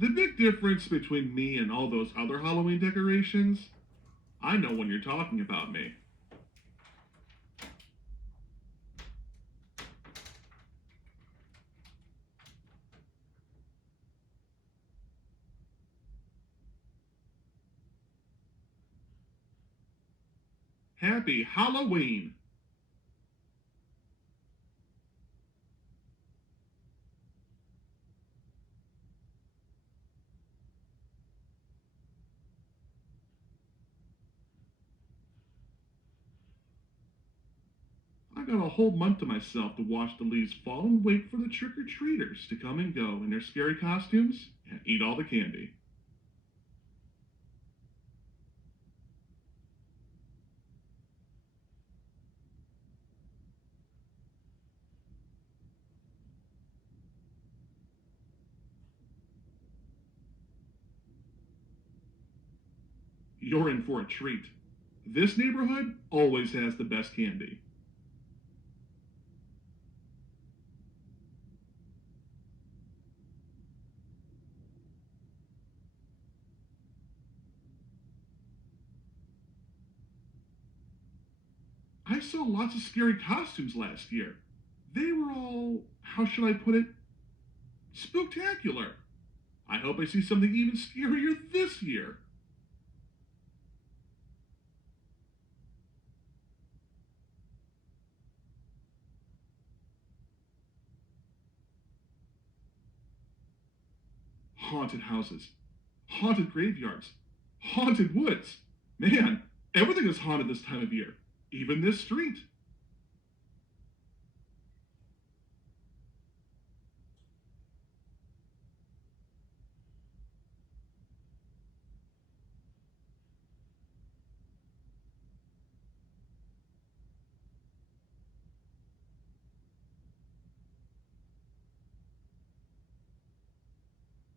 The big difference between me and all those other Halloween decorations, I know when you're talking about me. Happy Halloween! I got a whole month to myself to watch the leaves fall and wait for the trick-or-treaters to come and go in their scary costumes and eat all the candy. You're in for a treat. This neighborhood always has the best candy. I saw lots of scary costumes last year. They were all, how should I put it, spooktacular. I hope I see something even scarier this year. Haunted houses, haunted graveyards, haunted woods. Man, everything is haunted this time of year, even this street.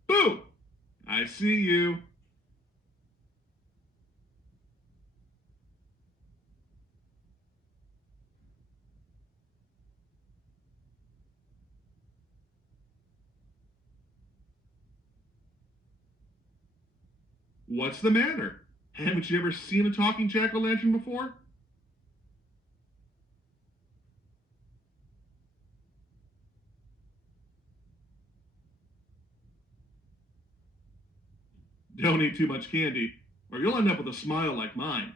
Boo! I see you. What's the matter? Haven't you ever seen a talking jack-o'-lantern before? Don't eat too much candy, or you'll end up with a smile like mine.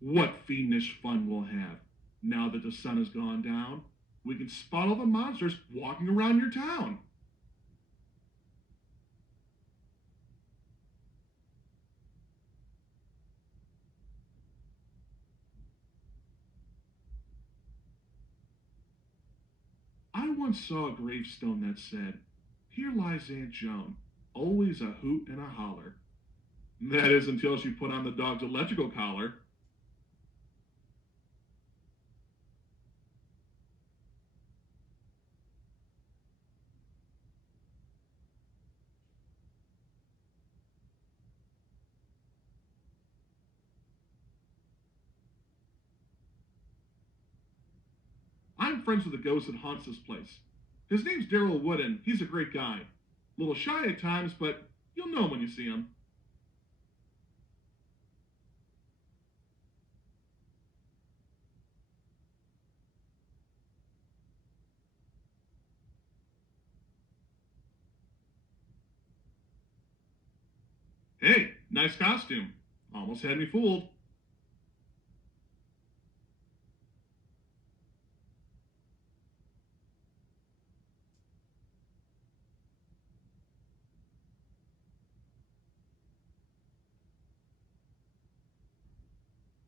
What fiendish fun we'll have. Now that the sun has gone down, we can spot all the monsters walking around your town. I once saw a gravestone that said, "Here lies Aunt Joan, always a hoot and a holler." That is until she put on the dog's electrical collar. I'm friends with the ghost that haunts this place. His name's Daryl Wood, and he's a great guy. A little shy at times, but you'll know him when you see him. Hey, nice costume. Almost had me fooled.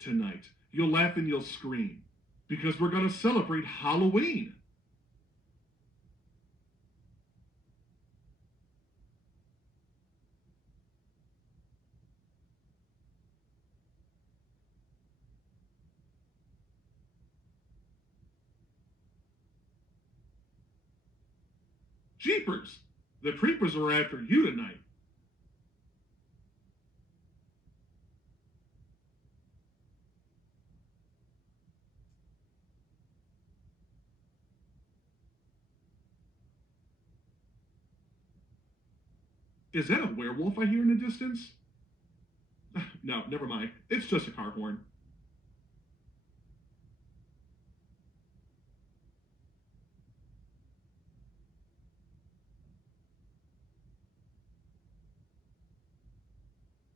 Tonight, you'll laugh and you'll scream. Because we're gonna celebrate Halloween. Jeepers! The creepers are after you tonight. Is that a werewolf I hear in the distance? No, never mind. It's just a car horn.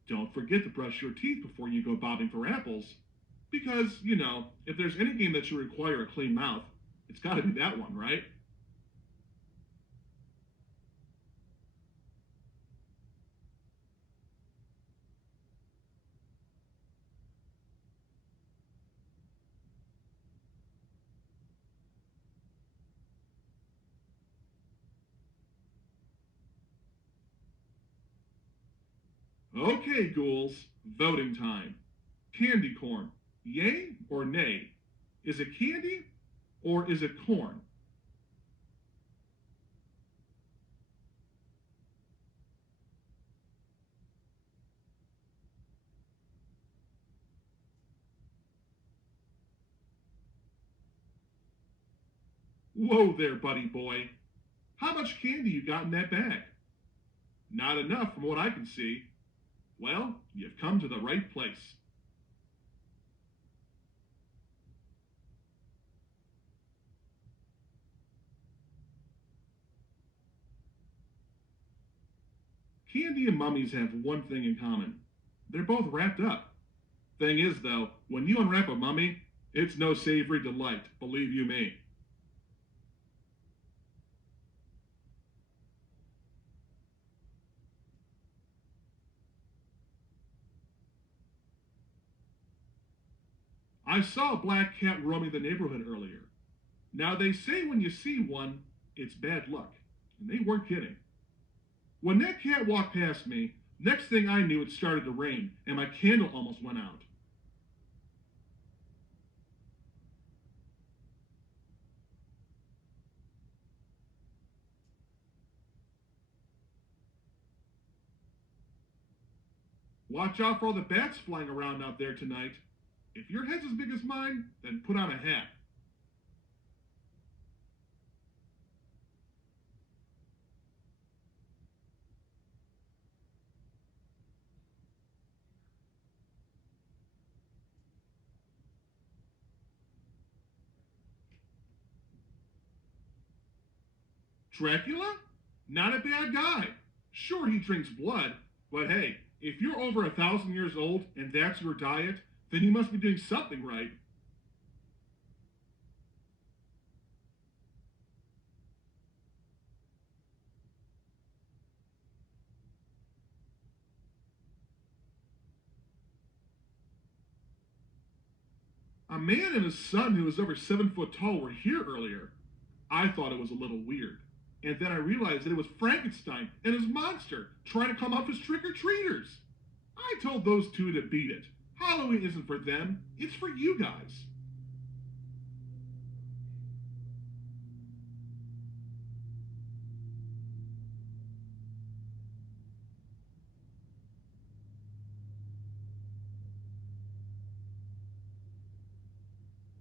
Don't forget to brush your teeth before you go bobbing for apples. Because, if there's any game that should require a clean mouth, it's gotta be that one, right? Okay, ghouls, voting time. Candy corn, yay or nay? Is it candy or is it corn? Whoa there, buddy boy. How much candy you got in that bag? Not enough from what I can see. Well, you've come to the right place. Candy and mummies have one thing in common. They're both wrapped up. Thing is, though, when you unwrap a mummy, it's no savory delight, believe you me. I saw a black cat roaming the neighborhood earlier. Now, they say when you see one, it's bad luck. And they weren't kidding. When that cat walked past me, next thing I knew it started to rain, and my candle almost went out. Watch out for all the bats flying around out there tonight. If your head's as big as mine, then put on a hat. Dracula? Not a bad guy. Sure, he drinks blood, but hey, if you're over 1,000 years old and that's your diet, then you must be doing something right. A man and his son who was over 7 foot tall were here earlier. I thought it was a little weird. And then I realized that it was Frankenstein and his monster trying to come off as trick or treaters. I told those two to beat it. Halloween isn't for them, it's for you guys.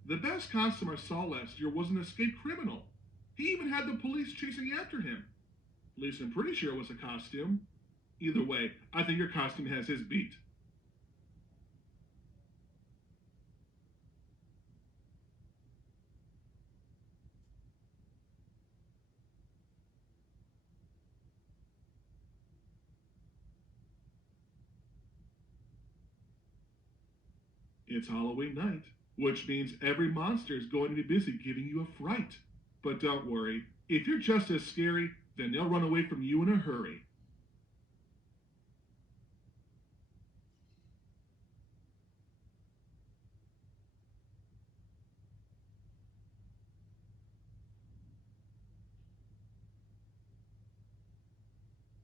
The best costume I saw last year was an escaped criminal. He even had the police chasing after him. At least I'm pretty sure it was a costume. Either way, I think your costume has his beat. It's Halloween night, which means every monster is going to be busy giving you a fright. But don't worry, if you're just as scary, then they'll run away from you in a hurry.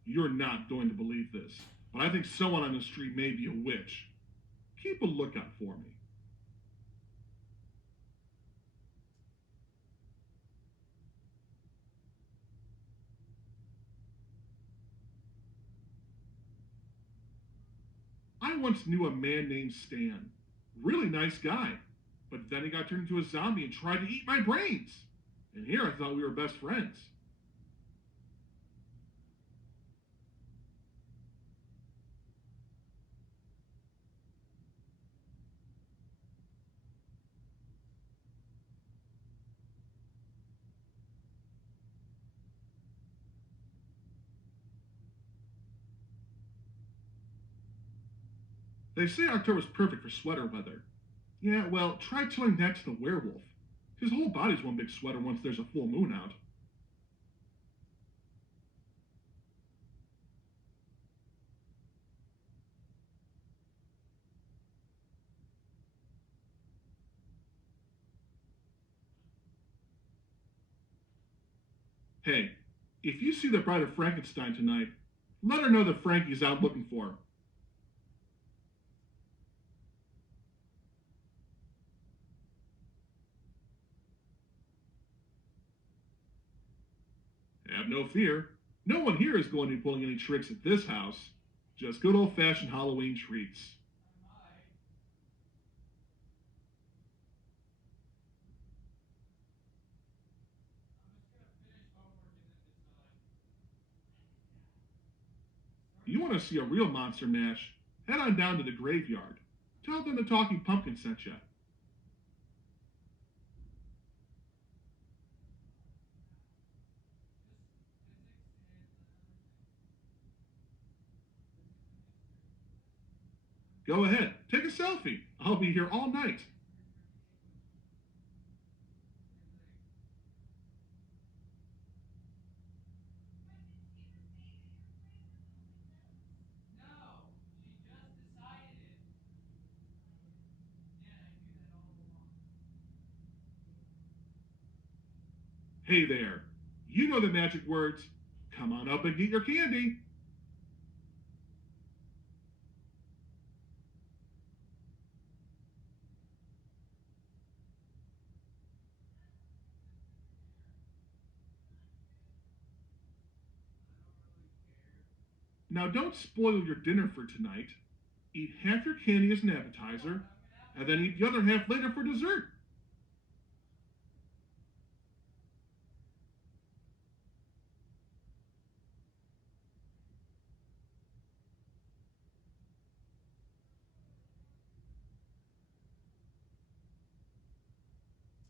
You're not going to believe this, but I think someone on the street may be a witch. Keep a lookout for me. I once knew a man named Stan. Really nice guy. But then he got turned into a zombie and tried to eat my brains. And here I thought we were best friends. They say October's perfect for sweater weather. Yeah, well, try telling that to the werewolf. His whole body's one big sweater once there's a full moon out. Hey, if you see the Bride of Frankenstein tonight, let her know that Frankie's out looking for her. Have no fear. No one here is going to be pulling any tricks at this house. Just good old-fashioned Halloween treats. You want to see a real monster mash? Head on down to the graveyard. Tell them the Talking Pumpkin sent you. Go ahead, take a selfie. I'll be here all night. Hey there. You know the magic words. Come on up and get your candy. Now don't spoil your dinner for tonight. Eat half your candy as an appetizer, and then eat the other half later for dessert.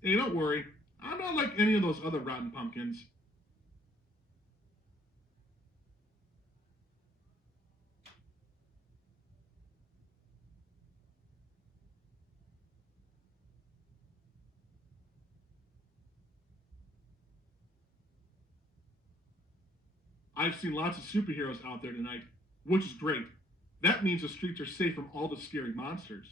Hey, don't worry. I'm not like any of those other rotten pumpkins. I've seen lots of superheroes out there tonight, which is great. That means the streets are safe from all the scary monsters.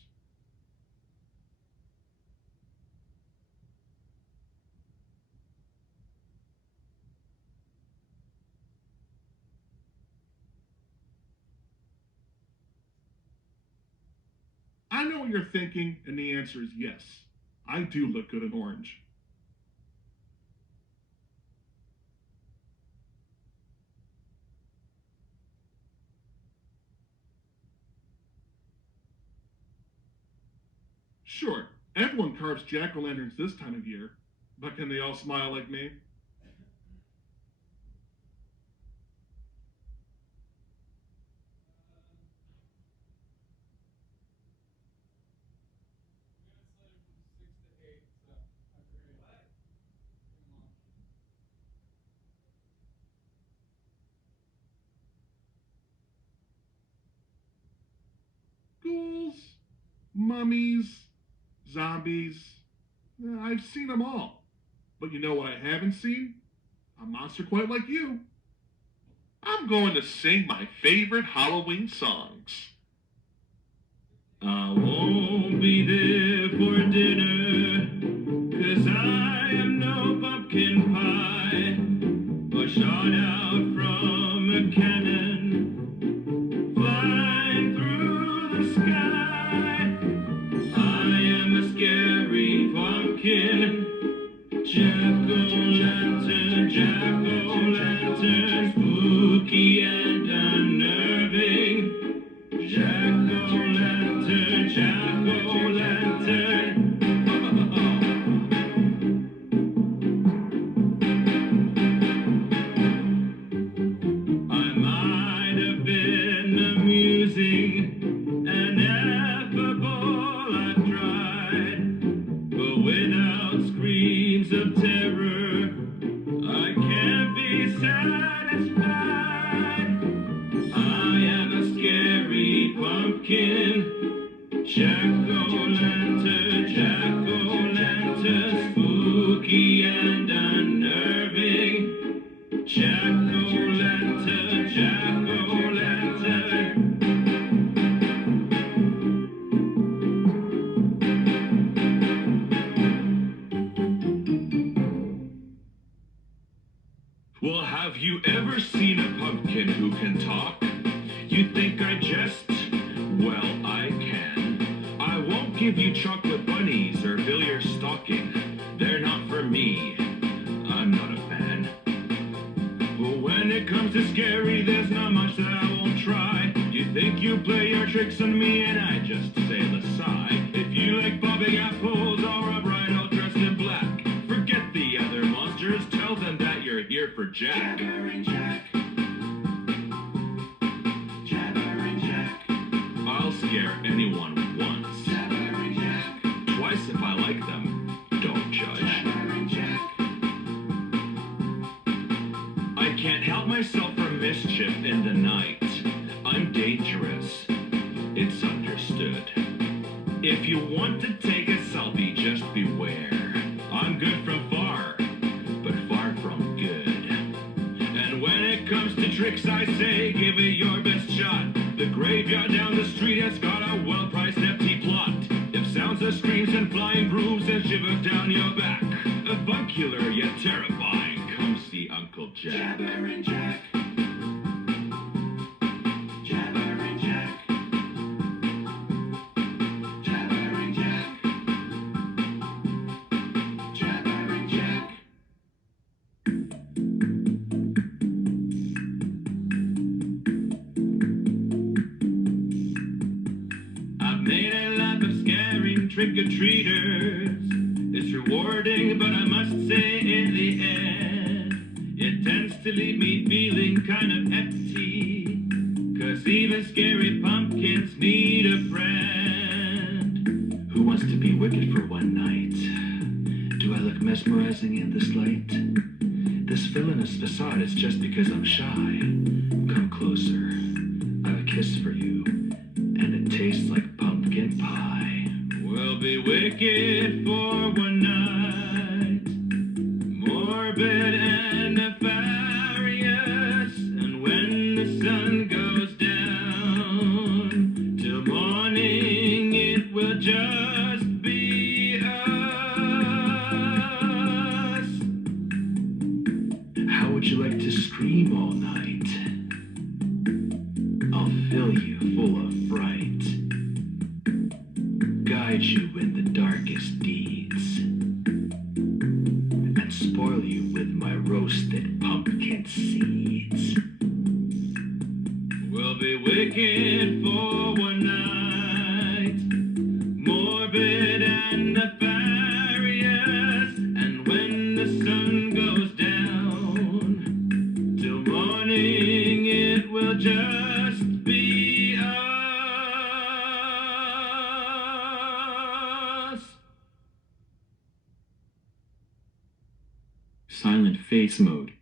I know what you're thinking, and the answer is yes. I do look good in orange. Sure, everyone carves jack-o'-lanterns this time of year, but can they all smile like me? Ghouls, mummies, zombies. I've seen them all. But you know what I haven't seen? A monster quite like you. I'm going to sing my favorite Halloween songs. I won't be there for dinner, 'cause I am no pumpkin pie, but shot out from a cannon, flying through the sky. I am a scary pumpkin, jack-o'-lantern, jack-o'-lantern, spooky and unnerving. Jack-o'-lantern, jack-o'-lantern. I might have been amusing and affable, I've tried, but without screams of terror, I can't be satisfied. I am a scary pumpkin, Jack-o'-lantern, jack-o'-lantern, spooky and unnerving. Jack-o'-lantern, jack-o'-lantern. Well, have you ever seen a pumpkin who can talk? You think I jest? Well, I can. I won't give you chocolate bunnies or fill your stocking. They're not for me. I'm not a fan. But when it comes to scary, there's not much that I won't try. You think you play your tricks on me and I just sail aside. If you like bobbing apples or a bridal dressed in black, forget the other monsters, tell them that you're here for Jack. Jabberin Jack. Jabberin Jack. I'll scare anyone once. Jabberin Jack. Twice if I like them. Don't judge. Jabberin Jack. I can't help myself from mischief in the night. I'm dangerous. It's understood. If you want to take a selfie, just beware. I'm good from far, but far from good. And when it comes to tricks, I say, give it your best shot. The graveyard down the street has got a well-priced empty plot. If sounds of screams and flying brooms and shivers down your back, avuncular yet terrifying, come see Uncle Jack. Jabberin Jack. Jabberin Jack. Jabberin Jack. Jabberin Jack. I've made a lot of scaring trick-or-treaters. It's rewarding, but I must say in the end, it tends to leave me feeling kind of empty. 'Cause even scary pumpkins need a friend. Who wants to be wicked for one night? Do I look mesmerizing in this light? This villainous facade is just because I'm shy. Come closer. I have a kiss for you, and it tastes like pumpkin pie. We'll be wicked for one night, morbid and nefarious, and when the sun goes down, till morning it will just be us. How would you like to scream all night? I'll fill you full of fright, guide you in the darkest deeds, and spoil you with my roasted pumpkin seeds. We'll be wicked for one night, morbid and nefarious, and when the sun goes down, till morning it will just be us. Silent face mode.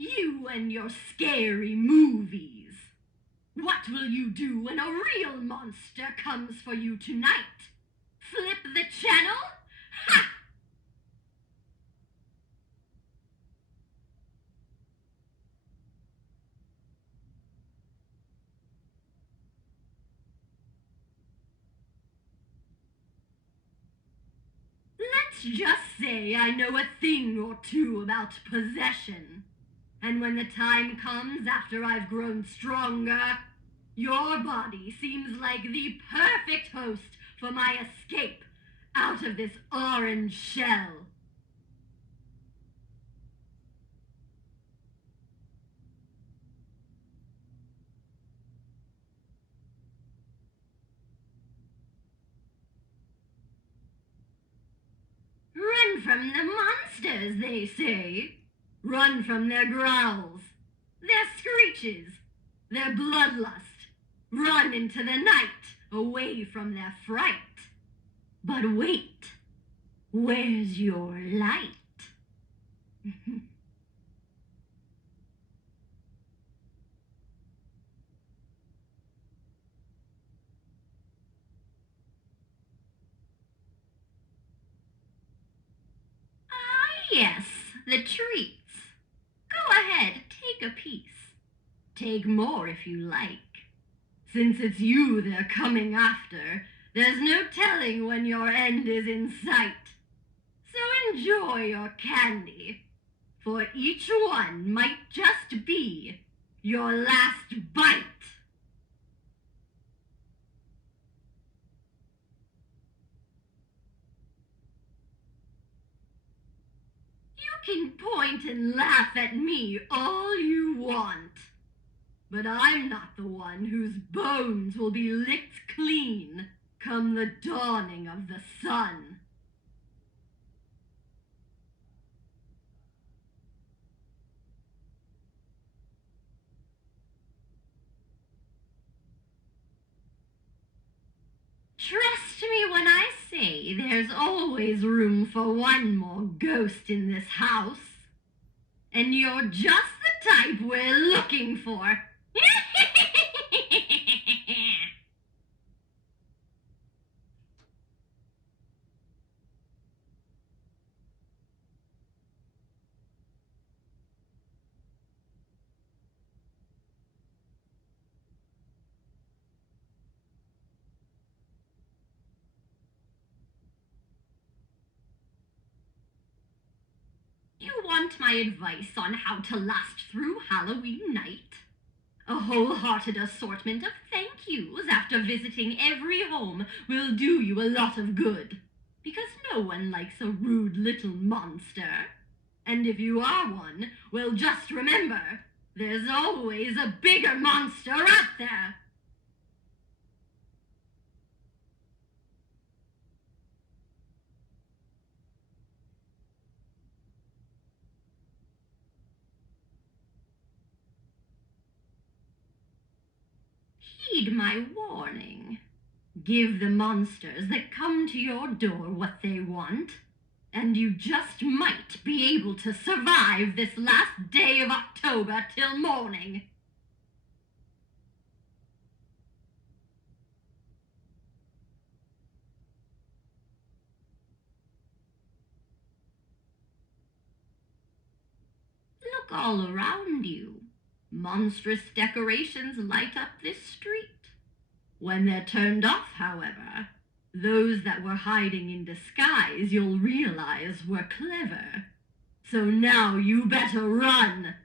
You and your scary movies. What will you do when a real monster comes for you tonight? Flip the channel? Ha! Let's just say I know a thing or two about possession. And when the time comes after I've grown stronger, your body seems like the perfect host for my escape out of this orange shell. Run from the monsters, they say. Run from their growls, their screeches, their bloodlust. Run into the night, away from their fright. But wait, where's your light? Yes, the treats. Go ahead, take a piece. Take more if you like. Since it's you they're coming after, there's no telling when your end is in sight. So enjoy your candy, for each one might just be your last bite. You can point and laugh at me all you want, but I'm not the one whose bones will be licked clean come the dawning of the sun. Trust me when I say there's always room for one more ghost in this house. And you're just the type we're looking for. You want my advice on how to last through Halloween night? A wholehearted assortment of thank yous after visiting every home will do you a lot of good. Because no one likes a rude little monster. And if you are one, well, just remember, there's always a bigger monster out there. Heed my warning. Give the monsters that come to your door what they want, and you just might be able to survive this last day of October till morning. Look all around you. Monstrous decorations light up this street. When they're turned off, however, those that were hiding in disguise you'll realize were clever. So now you better run.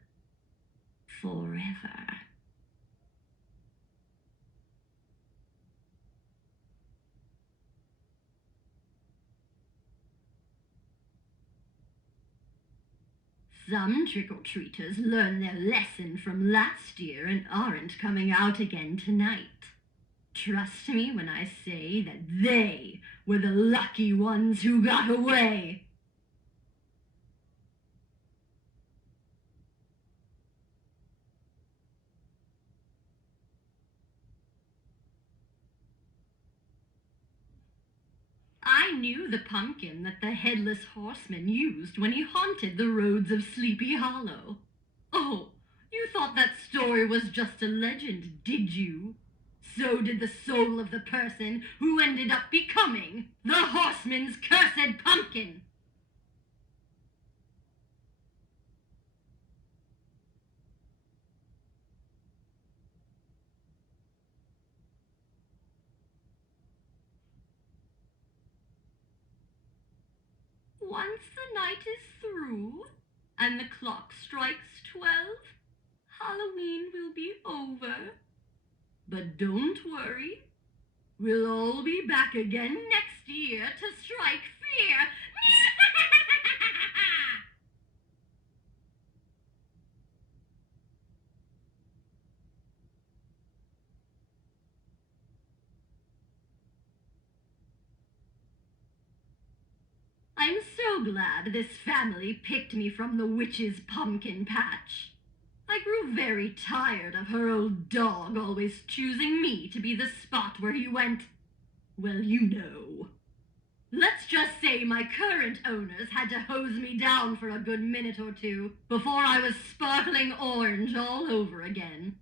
Forever. Some trick-or-treaters learn their lesson from last year and aren't coming out again tonight. Trust me when I say that they were the lucky ones who got away. I knew the pumpkin that the headless horseman used when he haunted the roads of Sleepy Hollow. Oh, you thought that story was just a legend, did you? So did the soul of the person who ended up becoming the horseman's cursed pumpkin. Once the night is through and the clock strikes 12, Halloween will be over. But don't worry, we'll all be back again next year to strike fear. I'm so glad this family picked me from the witch's pumpkin patch. I grew very tired of her old dog always choosing me to be the spot where he went, well, you know. Let's just say my current owners had to hose me down for a good minute or two before I was sparkling orange all over again.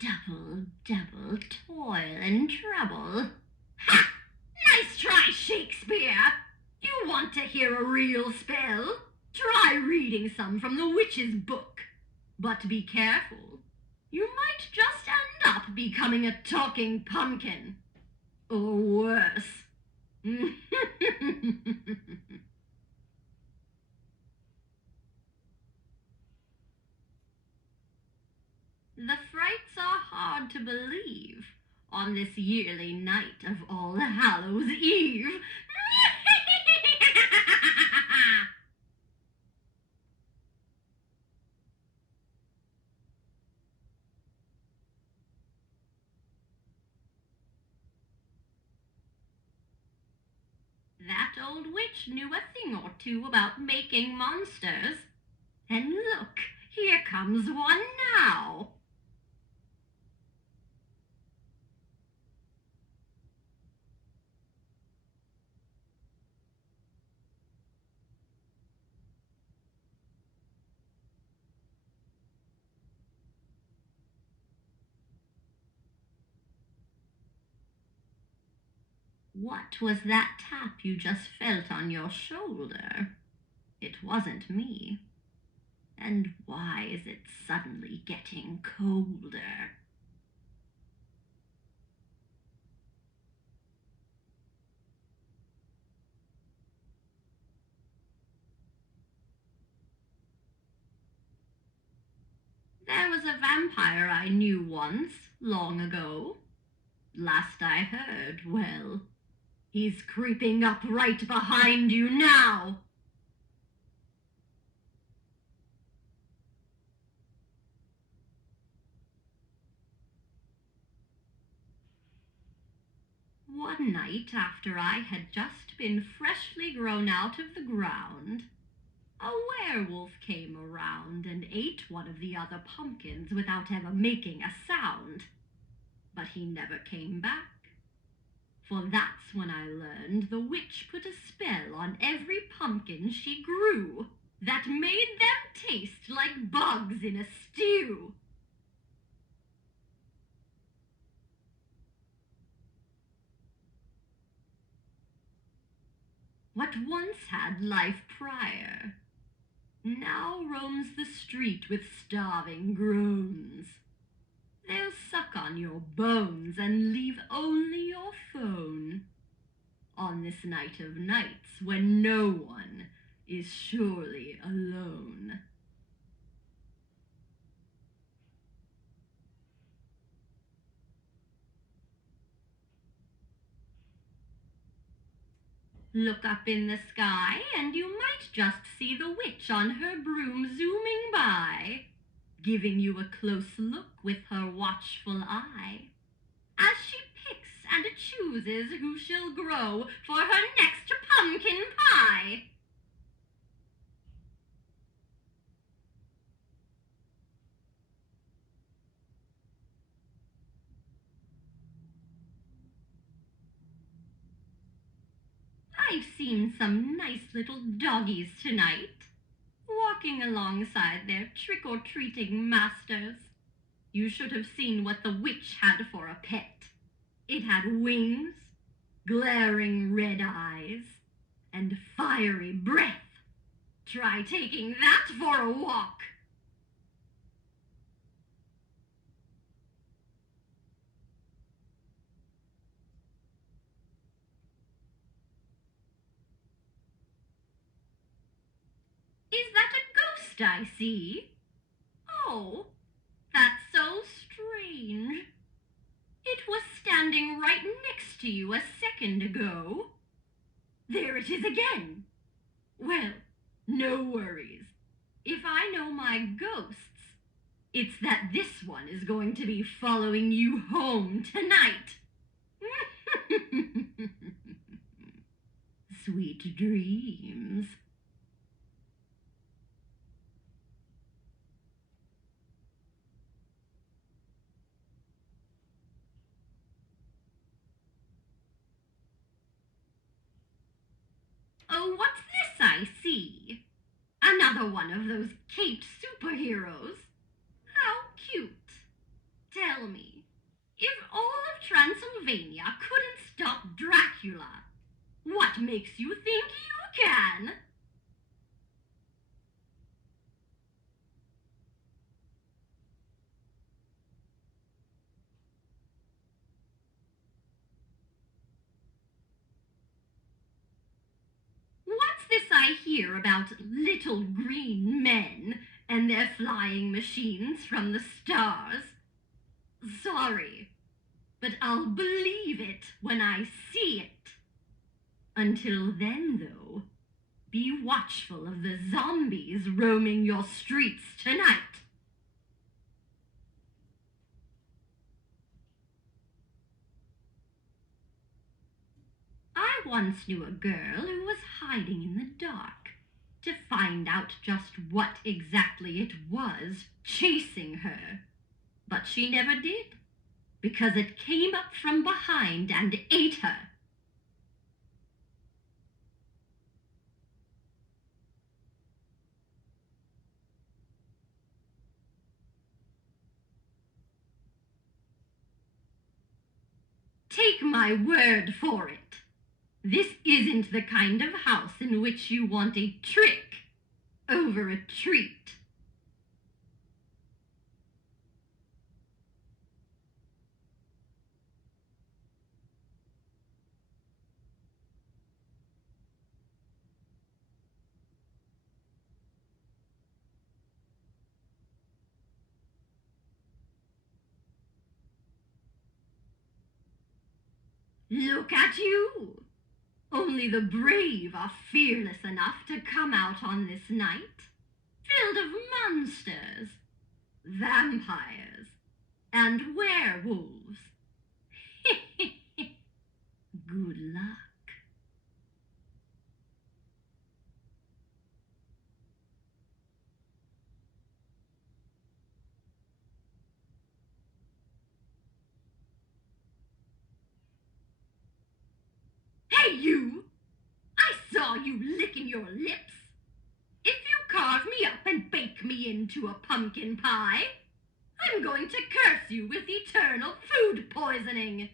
Double, double toil and trouble. Ha! Nice try, Shakespeare! You want to hear a real spell? Try reading some from the witch's book. But be careful. You might just end up becoming a talking pumpkin. Or worse. The frights are hard to believe on this yearly night of All Hallows Eve. That old witch knew a thing or two about making monsters. And look, here comes one now. What was that tap you just felt on your shoulder? It wasn't me. And why is it suddenly getting colder? There was a vampire I knew once, long ago. Last I heard, well, he's creeping up right behind you now. One night after I had just been freshly grown out of the ground, a werewolf came around and ate one of the other pumpkins without ever making a sound. But he never came back. For that's when I learned the witch put a spell on every pumpkin she grew that made them taste like bugs in a stew. What once had life prior now roams the street with starving groans. They'll suck on your bones and leave only your phone. On this night of nights when no one is surely alone. Look up in the sky and you might just see the witch on her broom zooming by, giving you a close look with her watchful eye, as she picks and chooses who she'll grow for her next pumpkin pie. I've seen some nice little doggies tonight, walking alongside their trick-or-treating masters. You should have seen what the witch had for a pet. It had wings, glaring red eyes, and fiery breath. Try taking that for a walk. Is that a ghost I see? Oh, that's so strange. It was standing right next to you a second ago. There it is again. Well, no worries. If I know my ghosts, it's that this one is going to be following you home tonight. Sweet dreams. Oh, what's this I see? Another one of those caped superheroes. How cute. Tell me, if all of Transylvania couldn't stop Dracula, what makes you think you can? What's this I hear about little green men and their flying machines from the stars? Sorry, but I'll believe it when I see it. Until then, though, be watchful of the zombies roaming your streets tonight. I once knew a girl who was hiding in the dark to find out just what exactly it was chasing her. But she never did, because it came up from behind and ate her. Take my word for it. This isn't the kind of house in which you want a trick over a treat. Look at you! Only the brave are fearless enough to come out on this night, filled of monsters, vampires, and werewolves. Good luck. Hey, you! I saw you licking your lips. If you carve me up and bake me into a pumpkin pie, I'm going to curse you with eternal food poisoning.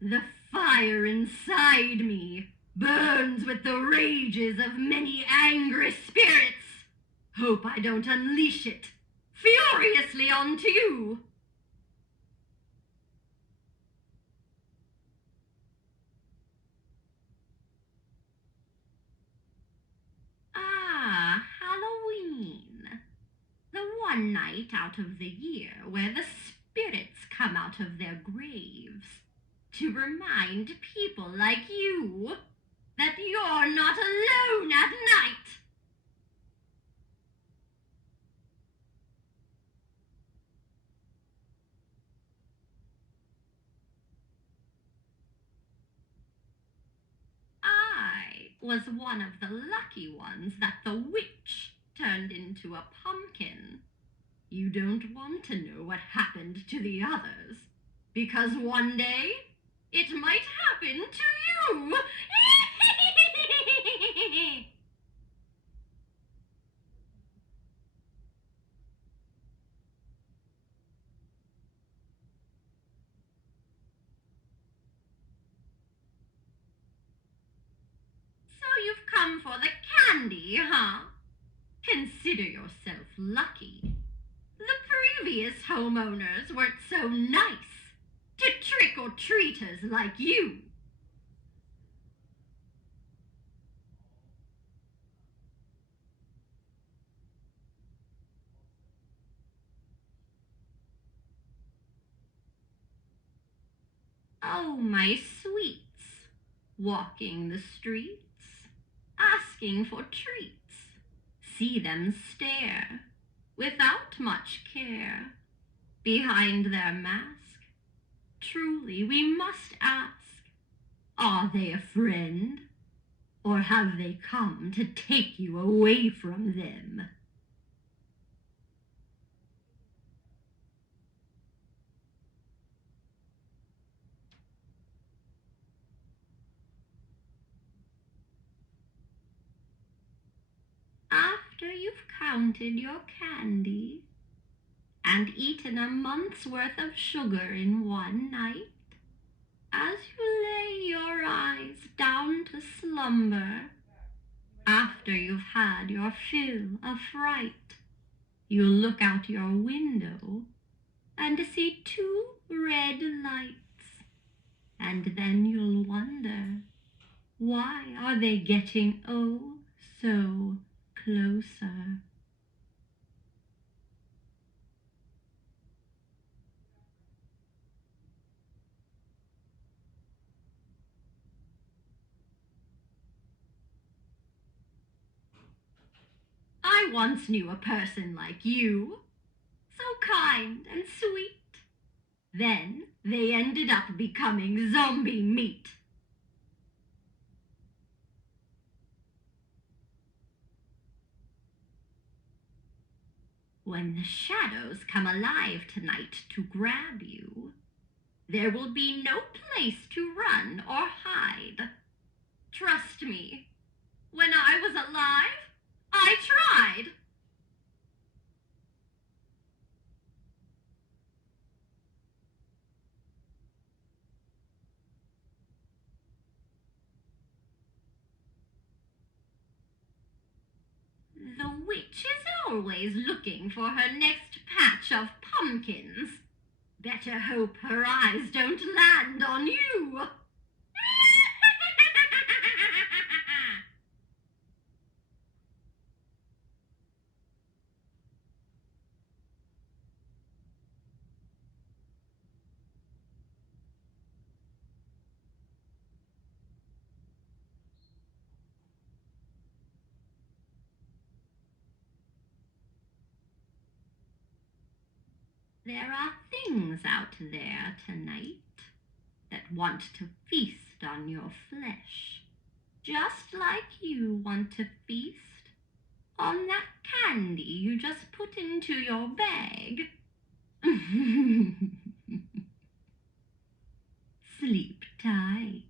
The fire inside me burns with the rages of many angry spirits. Hope I don't unleash it furiously onto you. Ah, Halloween. The one night out of the year where the spirits come out of their graves to remind people like you that you're not alone at night. I was one of the lucky ones that the witch turned into a pumpkin. You don't want to know what happened to the others, because one day it might happen to you. So you've come for the candy, huh? Consider yourself lucky. The previous homeowners weren't so nice to trick-or-treaters like you. Oh, my sweets, walking the streets, asking for treats. See them stare, without much care, behind their mask. Truly, we must ask, are they a friend, or have they come to take you away from them? After you've counted your candy and eaten a month's worth of sugar in one night, as you lay your eyes down to slumber, after you've had your fill of fright, you look out your window and see two red lights, and then you'll wonder, why are they getting oh so closer? I once knew a person like you, so kind and sweet. Then they ended up becoming zombie meat. When the shadows come alive tonight to grab you, there will be no place to run or hide. Trust me, when I was alive, I tried. The witch is always looking for her next patch of pumpkins. Better hope her eyes don't land on you. There are things out there tonight that want to feast on your flesh, just like you want to feast on that candy you just put into your bag. Sleep tight.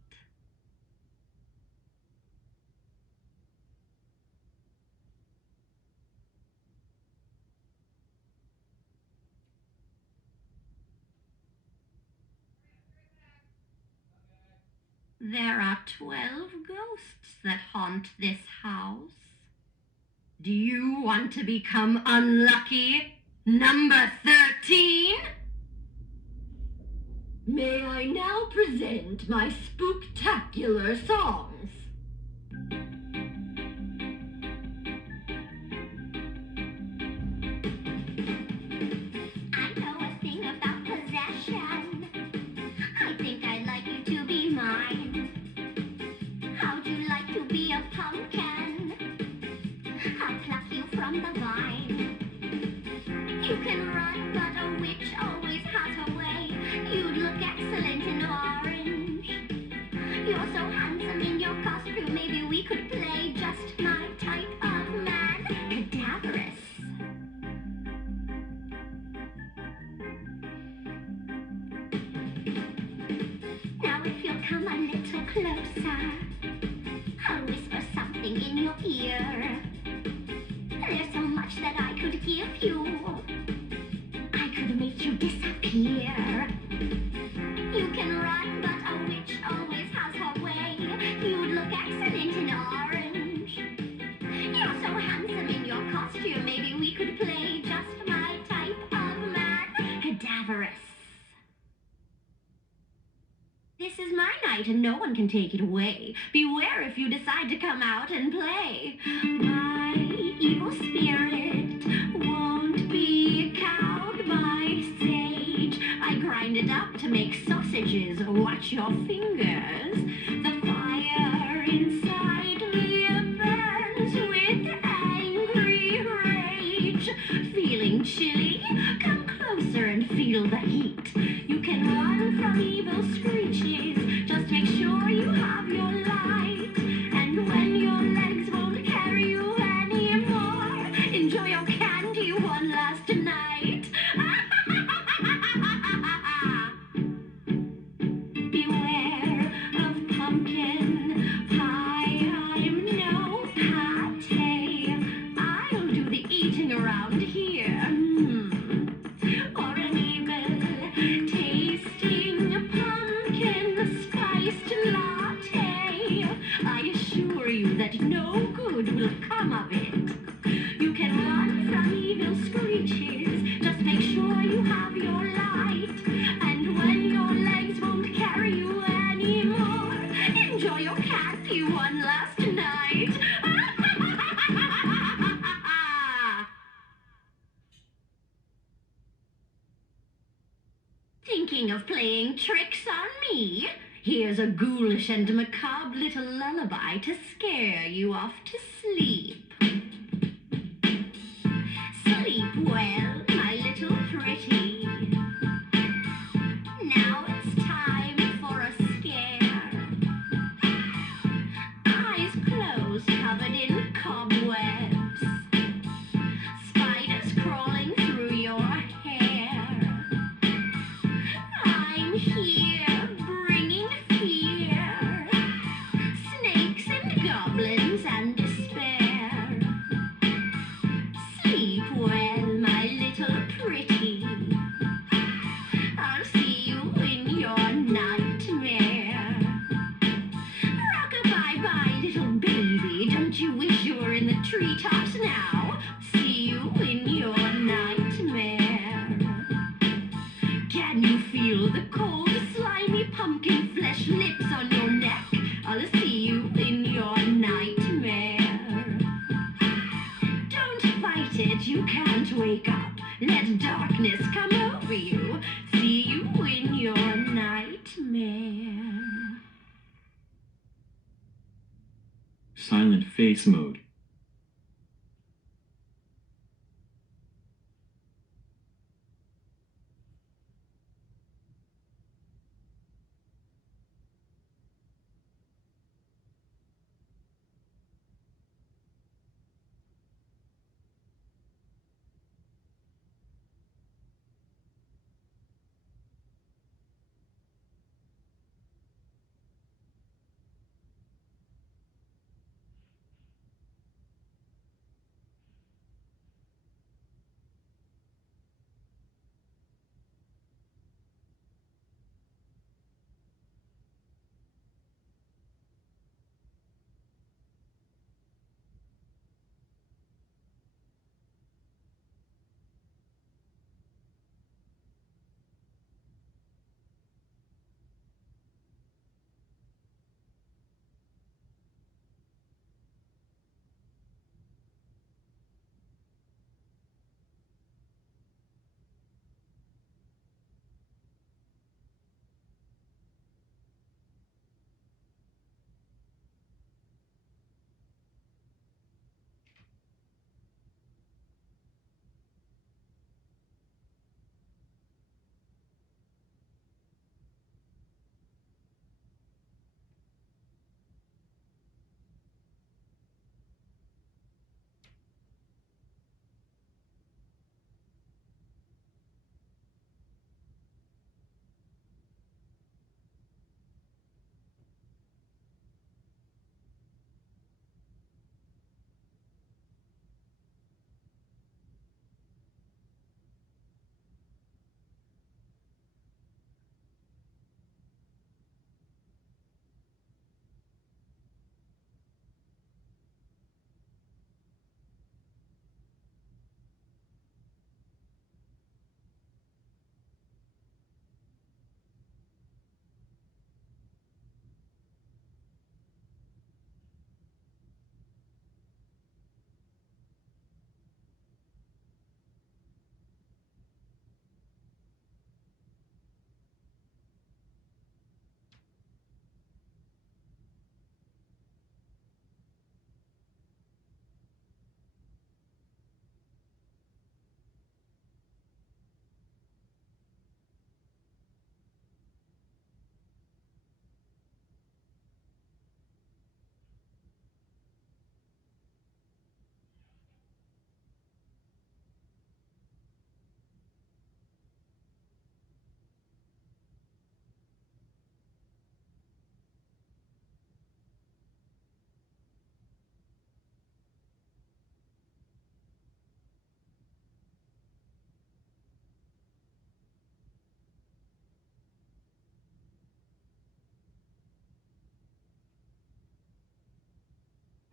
There are 12 ghosts that haunt this house. Do you want to become unlucky number 13? May I now present my spooktacular songs? I know a thing about possession. I think I'd like you to be mine. How'd you like to be a pumpkin? I'll pluck you from the vine. You can run, but a witch always has a way. You'd look excellent in orange. You're so handsome in your costume. come a little closer. I'll whisper something in your ear. There's so much that I could give you. I could make you disappear. You can run, but a witch always has her way. You'd look excellent in orange. You're so handsome in your costume. Maybe we could play just my type of man. Cadaverous. This is my night and no one can take it away. Beware if you decide to come out and play. My evil spirit won't be cowed by sage. I grind it up to make sausages. Watch your fingers. The fire inside me burns with angry rage. Feeling chilly? Come closer and feel the heat. You can run from evil screeches. Just make sure you have your light. And when your legs won't carry you anymore, enjoy your candy one last night. Beware of pumpkin pie. I'm no pate. I'll do the eating around here. Or an evil tasting pumpkin spiced latte. I assure you that no good will come of it. You can run from evil screeches. Just make sure you have your light. And when your legs won't carry you anymore, enjoy your candy one last night. Thinking of playing tricks on me? Here's a ghoulish and macabre little lullaby to scare you off to sleep. Sleep well, my little pretty. Now it's time for a scare. Eyes closed, covered in cobwebs. Spiders crawling through your hair. I'm here, bringing fear. Snakes and goblins and despair. Sleep well, my little pretty. I'll see you in your nightmare. Rock-a-bye-bye, little baby. Don't you wish you were in the treetops now? See you in your nightmare. Can you feel the cold, slimy pumpkin flesh lips on your neck? I'll see you in your nightmare. Don't fight it, you can't wake up. Let darkness come over you. See you in your nightmare. Silent face mode.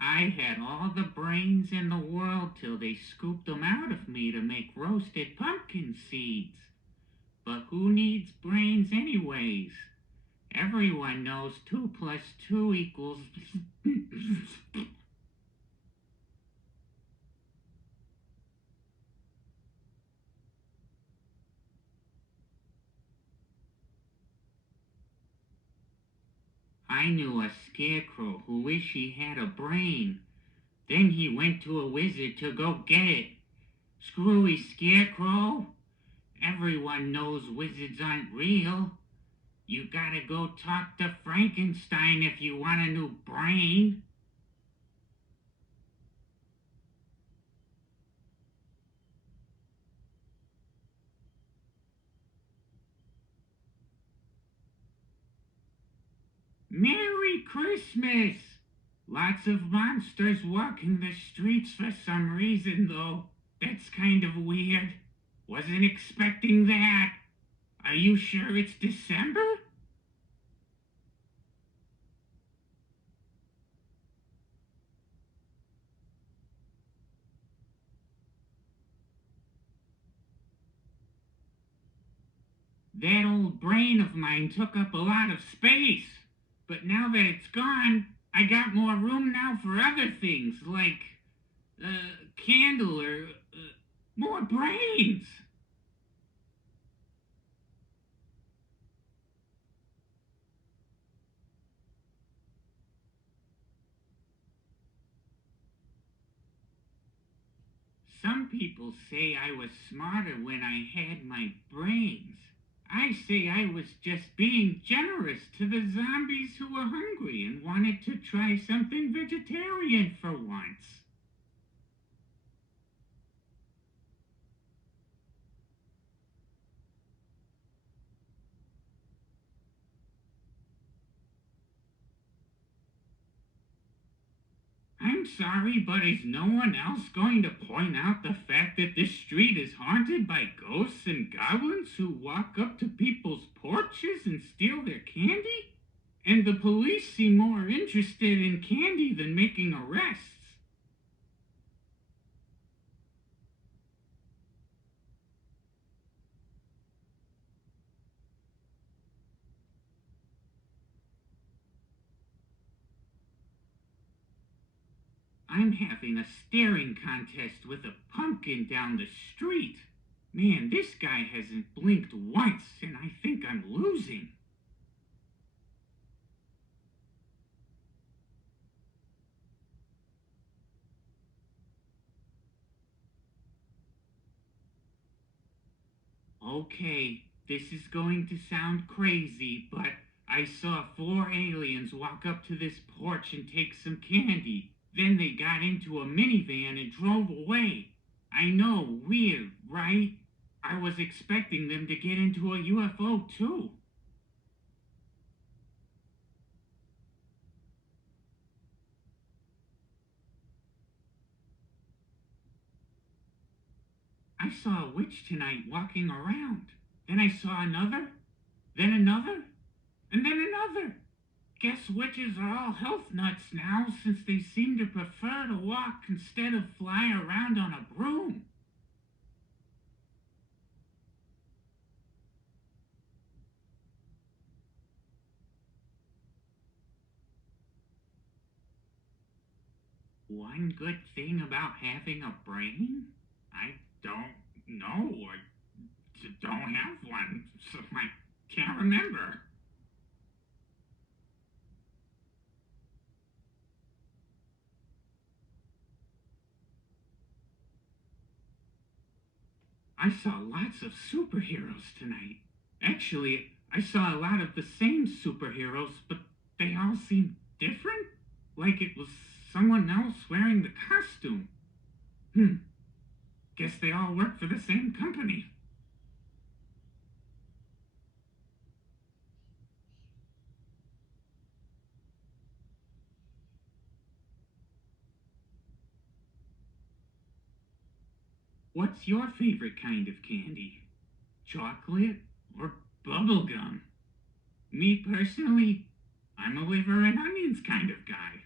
I had all the brains in the world till they scooped them out of me to make roasted pumpkin seeds. But who needs brains anyways? Everyone knows 2 plus 2 equals... I knew a scarecrow who wished he had a brain. Then he went to a wizard to go get it. Screwy scarecrow. Everyone knows wizards aren't real. You gotta go talk to Frankenstein if you want a new brain. Merry Christmas! Lots of monsters walking the streets for some reason, though. That's kind of weird. Wasn't expecting that. Are you sure it's December? That old brain of mine took up a lot of space. But now that it's gone, I got more room now for other things, like, candle or, more brains. Some people say I was smarter when I had my brains. I say I was just being generous to the zombies who were hungry and wanted to try something vegetarian for once. I'm sorry, but is no one else going to point out the fact that this street is haunted by ghosts and goblins who walk up to people's porches and steal their candy? And the police seem more interested in candy than making arrests. I'm having a staring contest with a pumpkin down the street. Man, this guy hasn't blinked once, and I think I'm losing. Okay, this is going to sound crazy, but I saw 4 aliens walk up to this porch and take some candy. Then they got into a minivan and drove away. I know, weird, right? I was expecting them to get into a UFO too. I saw a witch tonight walking around. Then I saw another, then another, and then another. Guess witches are all health nuts now since they seem to prefer to walk instead of fly around on a broom. One good thing about having a brain? I don't know. I don't have one, so I can't remember. I saw lots of superheroes tonight. Actually, I saw a lot of the same superheroes, but they all seemed different. Like it was someone else wearing the costume. Guess they all work for the same company. What's your favorite kind of candy? Chocolate or bubblegum? Me personally, I'm a liver and onions kind of guy.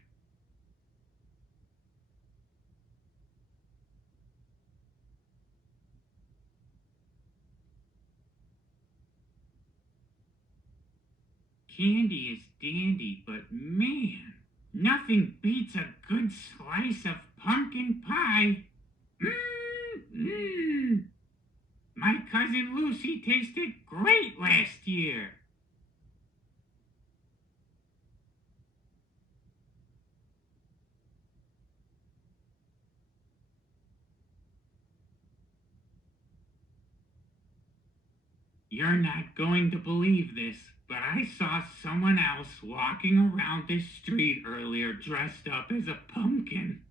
candy is dandy, but man, nothing beats a good slice of pumpkin pie. Mmm. My cousin Lucy tasted great last year. You're not going to believe this, but I saw someone else walking around this street earlier dressed up as a pumpkin.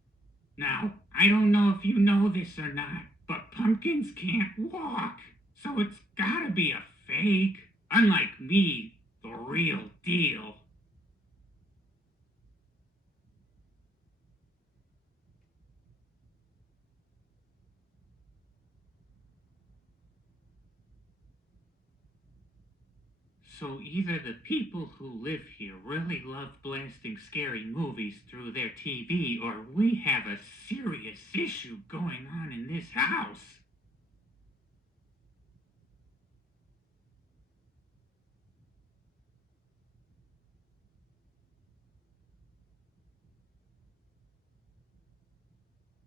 Now, I don't know if you know this or not, but pumpkins can't walk, so it's gotta be a fake. Unlike me, the real deal. So either the people who live here really love blasting scary movies through their TV, or we have a serious issue going on in this house.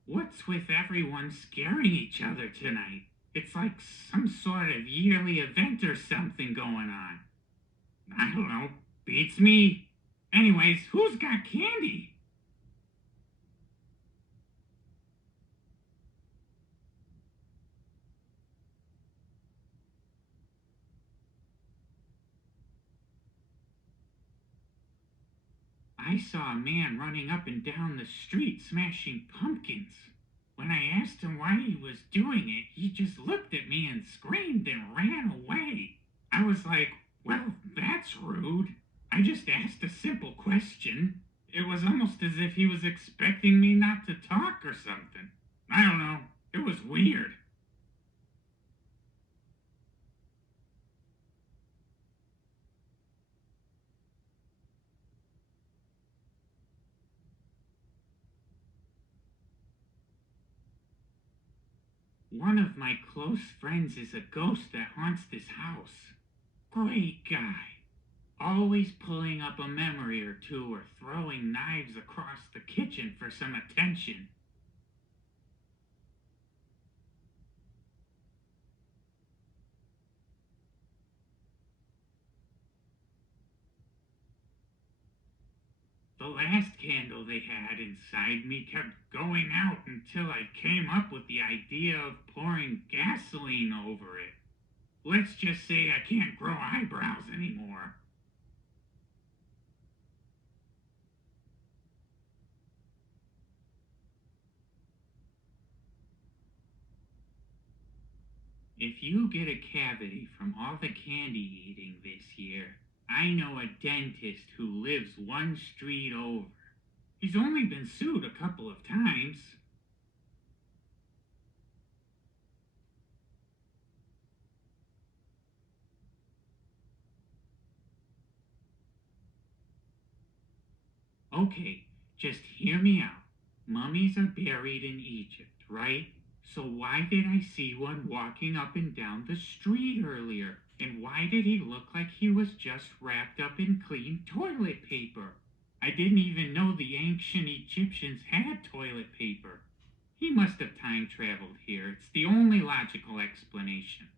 What's with everyone scaring each other tonight? It's like some sort of yearly event or something going on. I don't know. Beats me. Anyways, who's got candy? I saw a man running up and down the street smashing pumpkins. When I asked him why he was doing it, he just looked at me and screamed and ran away. I was like, well, that's rude. I just asked a simple question. It was almost as if he was expecting me not to talk or something. I don't know. It was weird. One of my close friends is a ghost that haunts this house. Great guy. Always pulling up a memory or two or throwing knives across the kitchen for some attention. The last candle they had inside me kept going out until I came up with the idea of pouring gasoline over it. Let's just say I can't grow eyebrows anymore. If you get a cavity from all the candy eating this year, I know a dentist who lives one street over. He's only been sued a couple of times. Okay, just hear me out. Mummies are buried in Egypt, right? So why did I see one walking up and down the street earlier? And why did he look like he was just wrapped up in clean toilet paper? I didn't even know the ancient Egyptians had toilet paper. He must have time traveled here. It's the only logical explanation.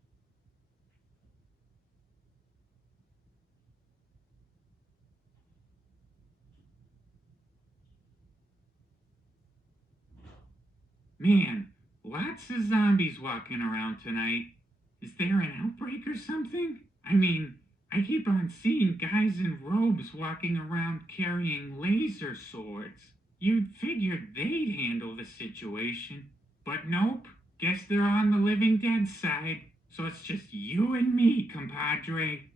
Man, lots of zombies walking around tonight. Is there an outbreak or something? I mean, I keep on seeing guys in robes walking around carrying laser swords. You'd figured they'd handle the situation. But nope, guess they're on the living dead side. So it's just you and me, compadre.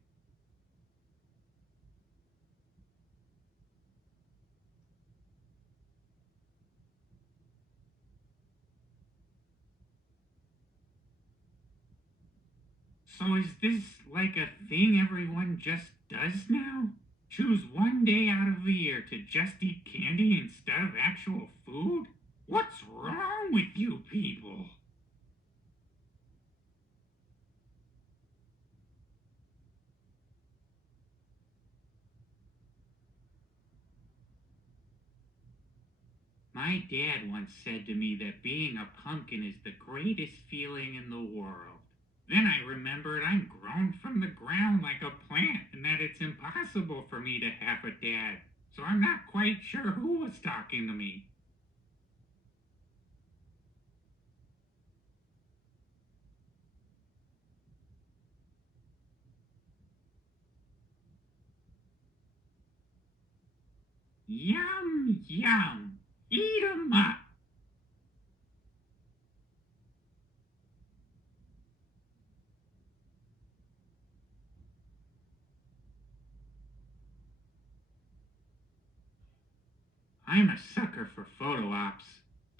So is this like a thing everyone just does now? Choose one day out of the year to just eat candy instead of actual food? What's wrong with you people? My dad once said to me that being a pumpkin is the greatest feeling in the world. Then I remembered I'm grown from the ground like a plant and that it's impossible for me to have a dad, so I'm not quite sure who was talking to me. Yum, yum. Eat 'em up. I'm a sucker for photo ops.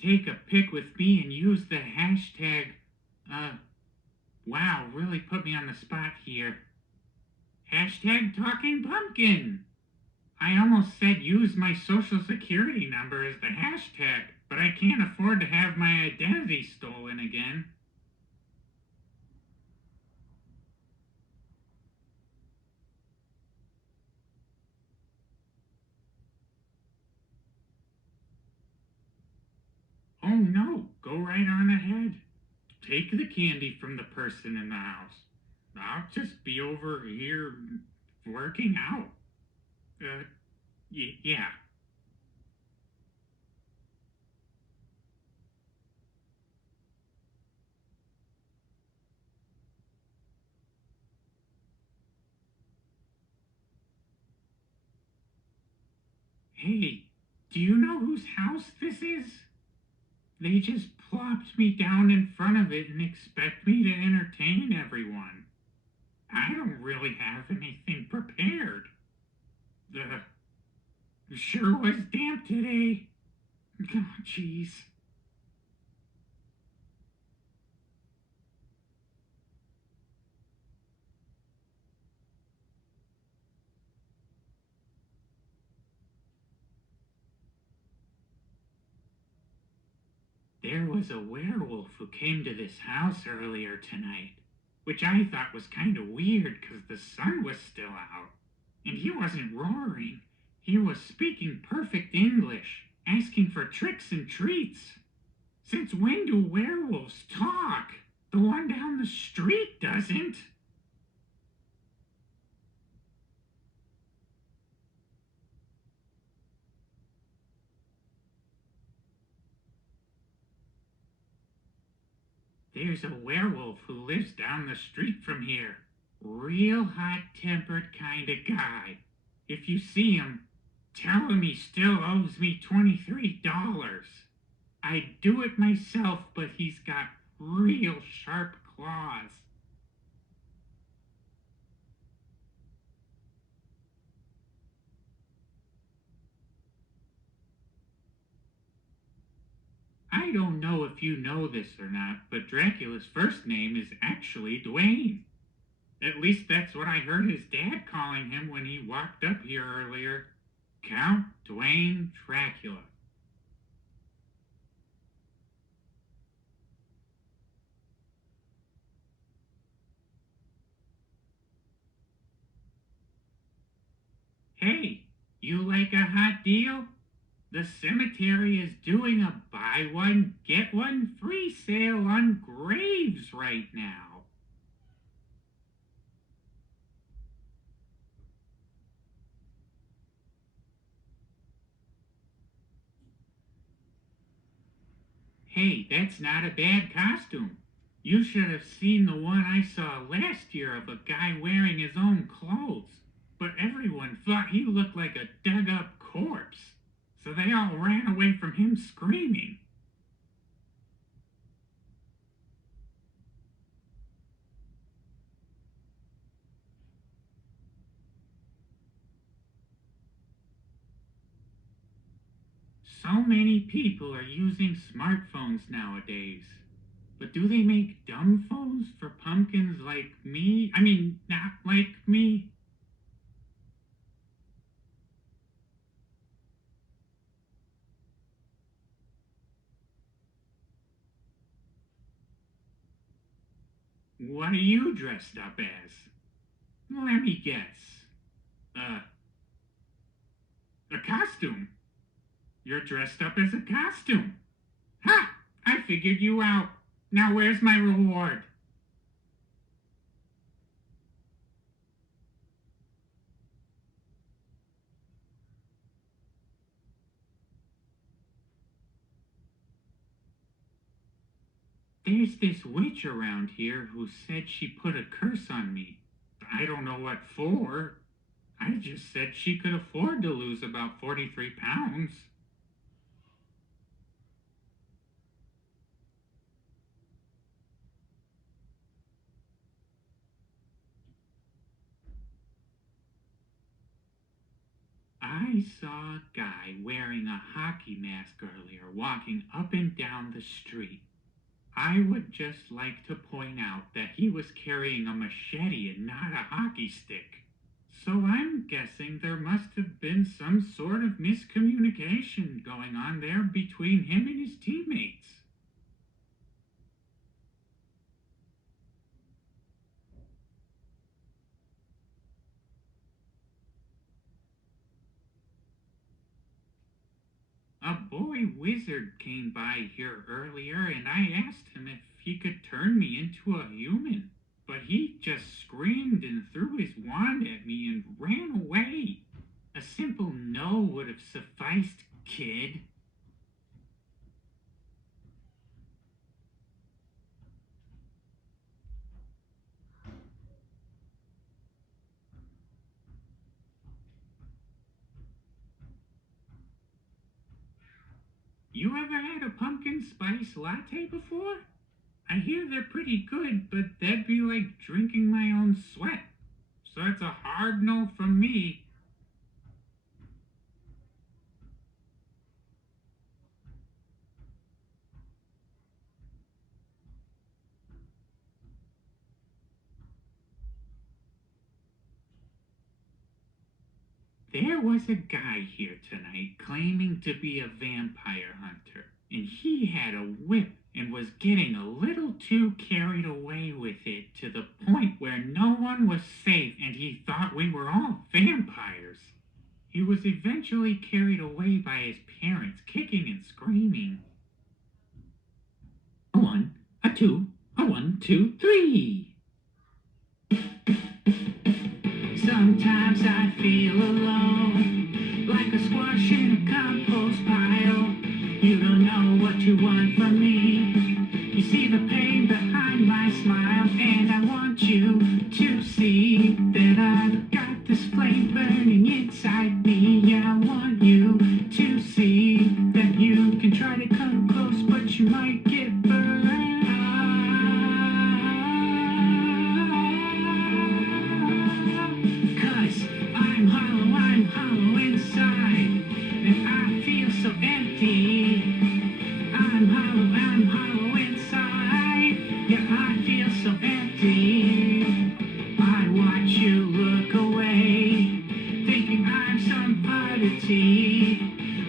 Take a pic with me and use the hashtag, wow, really put me on the spot here. Hashtag talking pumpkin. I almost said use my social security number as the hashtag, but I can't afford to have my identity stolen again. Oh no, go right on ahead. Take the candy from the person in the house. I'll just be over here working out. Yeah. Hey, do you know whose house this is? They just plopped me down in front of it and expect me to entertain everyone. I don't really have anything prepared. The sure was damp today. Oh, jeez. There was a werewolf who came to this house earlier tonight, which I thought was kind of weird because the sun was still out. And he wasn't roaring. He was speaking perfect English, asking for tricks and treats. Since when do werewolves talk? The one down the street doesn't. There's a werewolf who lives down the street from here. Real hot-tempered kind of guy. If you see him, tell him he still owes me $23. I'd do it myself, but he's got real sharp claws. I don't know if you know this or not, but Dracula's first name is actually Dwayne. At least that's what I heard his dad calling him when he walked up here earlier. Count Dwayne Dracula. Hey, you like a hot deal? The cemetery is doing a buy one, get one free sale on graves right now. Hey, that's not a bad costume. You should have seen the one I saw last year of a guy wearing his own clothes. But everyone thought he looked like a dug up corpse, so they all ran away from him screaming. So many people are using smartphones nowadays. But do they make dumb phones for pumpkins like me? I mean, not like me? What are you dressed up as? Let me guess. A costume. You're dressed up as a costume. Ha! I figured you out. Now where's my reward? There's this witch around here who said she put a curse on me. I don't know what for. I just said she could afford to lose about 43 pounds. I saw a guy wearing a hockey mask earlier walking up and down the street. I would just like to point out that he was carrying a machete and not a hockey stick. So I'm guessing there must have been some sort of miscommunication going on there between him and his teammates. A boy wizard came by here earlier and I asked him if he could turn me into a human. But he just screamed and threw his wand at me and ran away. A simple no would have sufficed, kid. You ever had a pumpkin spice latte before? I hear they're pretty good, but that'd be like drinking my own sweat. So it's a hard no from me. There was a guy here tonight claiming to be a vampire hunter, and he had a whip and was getting a little too carried away with it to the point where no one was safe and he thought we were all vampires. He was eventually carried away by his parents, kicking and screaming. A 1, a 2, a 1, 2, 3. Sometimes I feel alone, like a squash in a compost pile. You don't know what you want from me. You see the pain behind my smile, and I want you to see that I've got this flame burning inside me. Yeah, I want you to see that you can try to come close, but you might get burned. I'm hollow inside, and I feel so empty. I'm hollow inside, yeah, I feel so empty. I watch you look away, thinking I'm some oddity,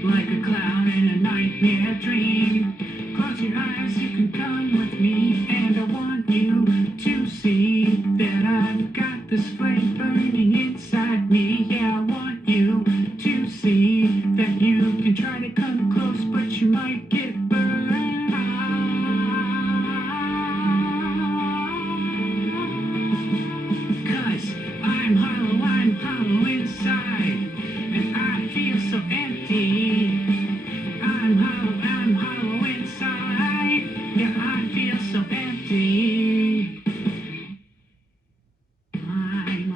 like a clown in a nightmare dream. Close your eyes, you can come with me, and I want you to see that I've got this flame burning inside me. Yeah, I want you to see that you can try to come close, but you might get burned. Cause I'm hollow inside, and I feel so empty. I'm hollow inside, yeah, I feel so empty. I'm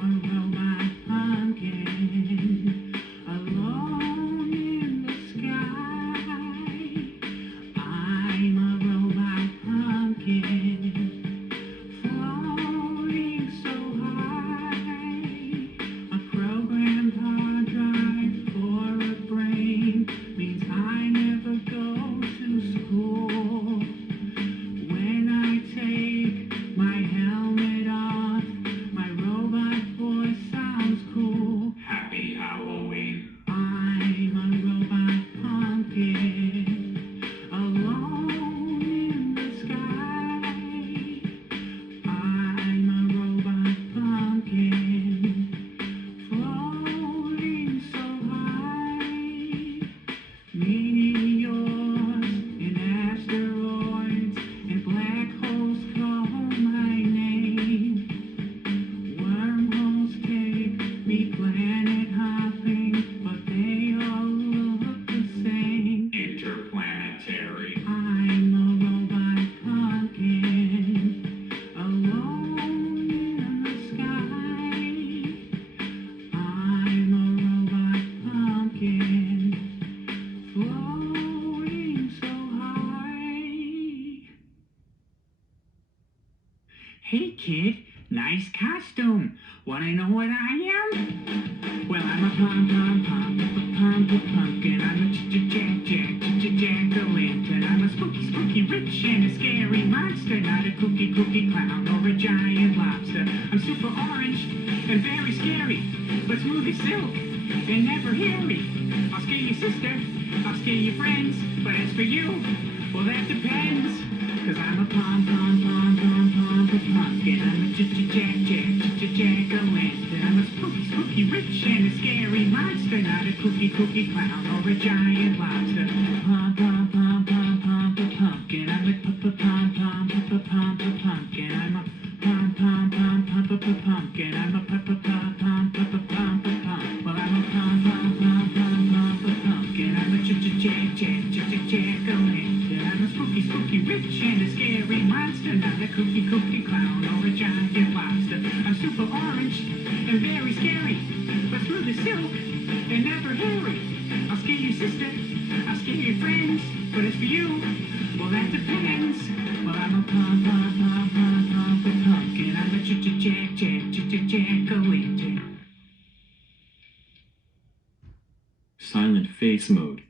Hey kid, nice costume. Wanna know what I am? Well, I'm a pumpkin. I'm a jack-o'-lantern. I'm a spooky rich and a scary monster. Not a kooky clown or a giant lobster. I'm super orange and very scary, but smooth as silk and never hairy. I'll scare your sister, I'll scare your friends, but as for you, well that depends. Cause I'm a pumpkin. I'm a jack-o'-lantern. I'm a spooky rich and a scary monster. Not a kooky clown or a giant lobster. Pumpkin. I'm a pumpkin. I'm a pumpkin. I'm a pumpkin. I'm a well, I'm a pumpkin. I'm a jack-o'-lantern. I'm a spooky rich and a scary monster. Not a kooky clown or a giant lobster. I'm super orange and very scary, but smooth as silk and never hairy. I'll scare your sister, I'll scare your friends, but as for you, well that depends. Well, I'm a pumpkin. I'm a jack-o'-lantern. Silent face mode.